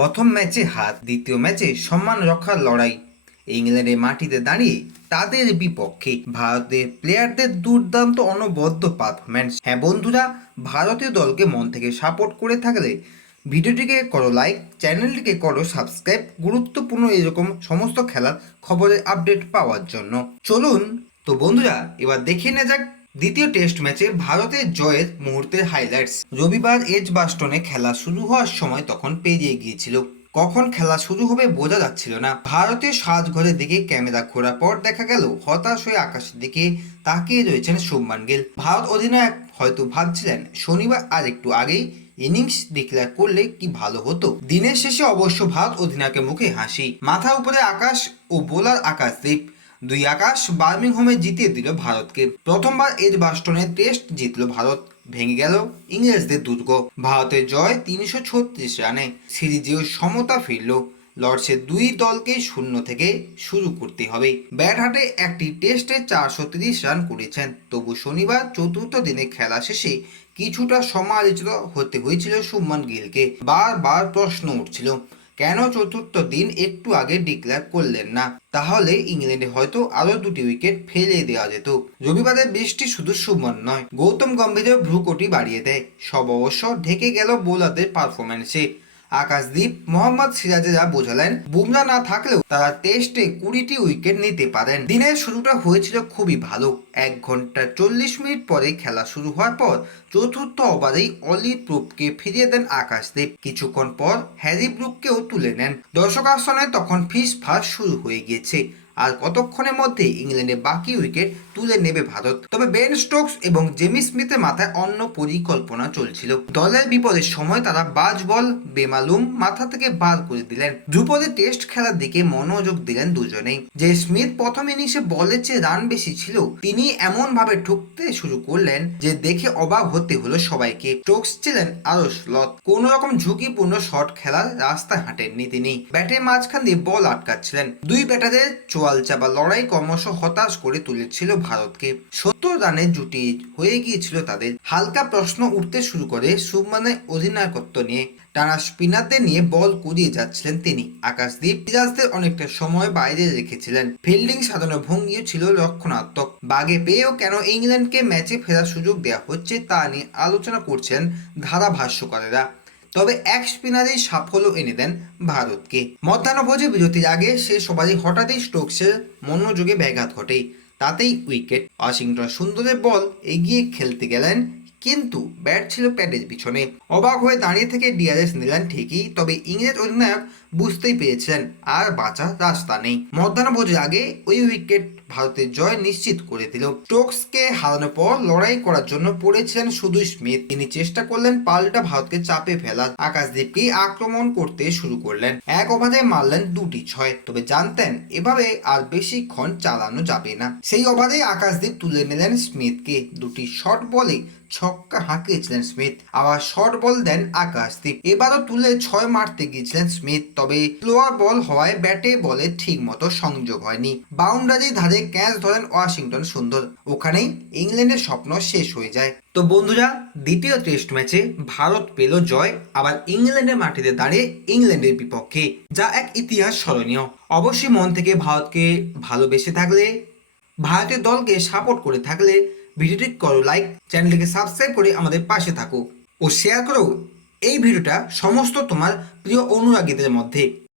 প্রথম ম্যাচে হার, দ্বিতীয় ম্যাচে সম্মান রক্ষার লড়াই। ইংল্যান্ডের মাটিতে দাঁড়িয়ে তাদের বিপক্ষে ভারতের প্লেয়ারদের দুর্দান্ত অনবদ্য পারফরম্যান্স। হ্যাঁ বন্ধুরা, ভারতীয় দলকে মন থেকে সাপোর্ট করে থাকলে ভিডিওটিকে করো লাইক, চ্যানেলটিকে করো সাবস্ক্রাইব, গুরুত্বপূর্ণ এরকম সমস্ত খেলার খবরের আপডেট পাওয়ার জন্য। চলুন তো বন্ধুরা, এবার দেখে নেওয়া যাক দ্বিতীয় টেস্ট ম্যাচে ভারতের জয়ের মুহূর্তের হাইলাইটস। রবিবার এজবাস্টনে খেলা শুরু হওয়ার সময় তখন পেরিয়ে গিয়েছিল। কখন খেলা শুরু হবে বোঝা যাচ্ছিল না। ভারতীয় সাজঘরের দিকে ক্যামেরা ঘোরার পর দেখা গেল হতাশ হয়ে আকাশের দিকে তাকিয়ে রয়েছেন শুভমান গিল। ভারত অধিনায়ক হয়তো ভাবছিলেন শনিবার আর একটু আগেই ইনিংস ডিক্লেয়ার করলে কি ভালো হতো। দিনের শেষে অবশ্য ভারত অধিনায়কের মুখে হাসি। মাথার উপরে আকাশ ও বোলার আকাশদীপ, দুই আকাশ বার্মিংহামে জিতিয়ে দিল ভারতকে। প্রথমবার এজবাস্টনে টেস্ট জিতল ভারত, ভেঙে গেল ইংরেজদের দুর্গ। ভারতের জয় ৩৩৬ রানে, সিরিজেও সমতা ফিরল। লর্ডসের দুই দলকে শূন্য থেকে শুরু করতে হবে। ব্যাট হাতে একটি টেস্টে ৪৩০ রান করেছেন। তবু শনিবার চতুর্থ দিনে খেলা শেষে কিছুটা সমালোচিত হতে হয়েছিল শুভমান গিলকে। বারবার প্রশ্ন উঠছিল, কেন চতুর্থ দিন একটু আগে ডিক্লেয়ার করলেন না? তাহলে ইংল্যান্ডে হয়তো আরো দুটি উইকেট ফেলে দেওয়া যেত। রবিবারের বৃষ্টি শুধু শুভমান নয়, গৌতম গম্ভীরের ভ্রুকটি বাড়িয়ে দেয়। সব অবশ্য ঢেকে গেল বোলারদের পারফরম্যান্সে। আকাশদীপ, মোহাম্মদ সিরাজেরা বোঝালেন বুমরা না থাকলেও তারা টেস্টে ২০টি উইকেট নিতে পারেন। দিনের শুরুটা হয়েছিল খুবই ভালো। ১ ঘন্টা ৪০ মিনিট পরে খেলা শুরু হওয়ার পর চতুর্থ ওভারেই অলি প্রুপকে ফিরিয়ে দেন আকাশদীপ। কিছুক্ষণ পর হ্যারি ব্রুককেও তুলে নেন। দর্শক আসনে তখন ফিস ফাস শুরু হয়ে গিয়েছে। আর কতক্ষণের মধ্যে ইংল্যান্ডের বাকি উইকেট তুলে নেবে ভারত। তবে বেন স্টোকস এবং জেমি স্মিথের মাথায় অন্য পরিকল্পনা চলছিল। দলের বিপদের সময় তারা বাজ বল বেমালুম মাথা থেকে বার করে দিলেন। ধ্রুপদে টেস্ট খেলার দিকে মনোযোগ দিলেন দুজনেই। যে স্মিথ প্রথম ইনিংসে বলের চেয়ে রান বেশি ছিল, তিনি এমন ভাবে ঠুকতে শুরু করলেন যে দেখে অবাক হতে হলো সবাইকে। স্টোকস ছিলেন আরো স্লথ, কোন রকম ঝুঁকিপূর্ণ শট খেলার রাস্তায় হাঁটেননি তিনি। ব্যাটের মাঝখান দিয়ে বল আটকাচ্ছিলেন। দুই ব্যাটারের চোয়াল চাপা লড়াই ক্রমশ হতাশ করে তুলেছিল ভারতকে। ৭০ রানের জুটি হয়ে গিয়েছিল তাদের। হালকা প্রশ্ন উঠতে শুরু করে শুভমানের অধিনায়কত্ব নিয়ে। টানা স্পিনারদের নিয়ে বল কুড়িয়ে যাচ্ছিলেন তিনি। আকাশদীপ সিরাজদের অনেকটা সময় বাইরে রেখেছিলেন। ফিল্ডিং সাজানোর ভঙ্গিও ছিল রক্ষণাত্মক। বাগে পেয়েও কেন ইংল্যান্ডকে ম্যাচে ফেরার সুযোগ দেওয়া হচ্ছে তা নিয়ে আলোচনা করছেন ধারাভাষ্যকারেরা। তবে এক স্পিনারেই সাফল্য এনে দেন ভারতকে। মধ্যাহ্নভোজে বিরতির আগে সে সবারই হঠাৎই স্টোকসের মনোযোগে ব্যাঘাত ঘটে। তাতেই উইকেট। ওয়াশিংটন সুন্দরের বল এগিয়ে খেলতে গেলেন, কিন্তু ব্যাট ছিল প্যাডের পিছনে। অবাক হয়ে দাঁড়িয়ে থেকে ডিআরএস নিলেন ঠিকই, তবে ইংরেজ অধিনায়ক বুঝতেই পেরেছিলেন আর বাঁচার রাস্তা নেই। মধ্যাহ্নভোজের আগে ওই উইকেট ভারতের জয় নিশ্চিত করে দিল। স্টোকসকে হারানোর পর লড়াই করার জন্য পড়েছিলেন শুধু স্মিথ। তিনি চেষ্টা করলেন পাল্টা ভারতকে চাপে ফেলার। আকাশদীপকেই আক্রমণ করতে শুরু করলেন। এক ওভারে মারলেন ২টি ৬। তবে জানতেন এভাবে আর বেশিক্ষণ চালানো যাবে না। সেই ওভারে আকাশদীপ তুলে নিলেন স্মিথকে। ২টি শর্ট বলে ছক্কা হাঁকিয়েছিলেন স্মিথ। আবার শর্ট বল দেন আকাশদীপ। এবারও তুলে ৬ মারতে গিয়েছিলেন স্মিথ, তবে স্লোয়ার বল হওয়ায় ব্যাটে বলে ঠিক মতো সংযোগ হয়নি। বাউন্ডারির ধারে ক্যাচ ধরেন ওয়াশিংটন সুন্দর। ওখানেই ইংল্যান্ডের স্বপ্ন শেষ হয়ে যায়। তো বন্ধুরা, দ্বিতীয় টেস্ট ম্যাচে ভারত পেল জয়, আবার ইংল্যান্ডের মাটিতে দাঁড়িয়ে ইংল্যান্ডের বিপক্ষে, যা এক ইতিহাস স্মরণীয়। অবশ্যই মন থেকে ভারতকে ভালোবেসে থাকলে, ভারতীয় দলকে সাপোর্ট করে থাকলে ভিডিওটি করো লাইক, চ্যানেলটিকে সাবস্ক্রাইব করে আমাদের পাশে থাকো ও শেয়ার করো এই ভিডিওটা সমস্ত তোমার প্রিয় অনুরাগীদের মধ্যে।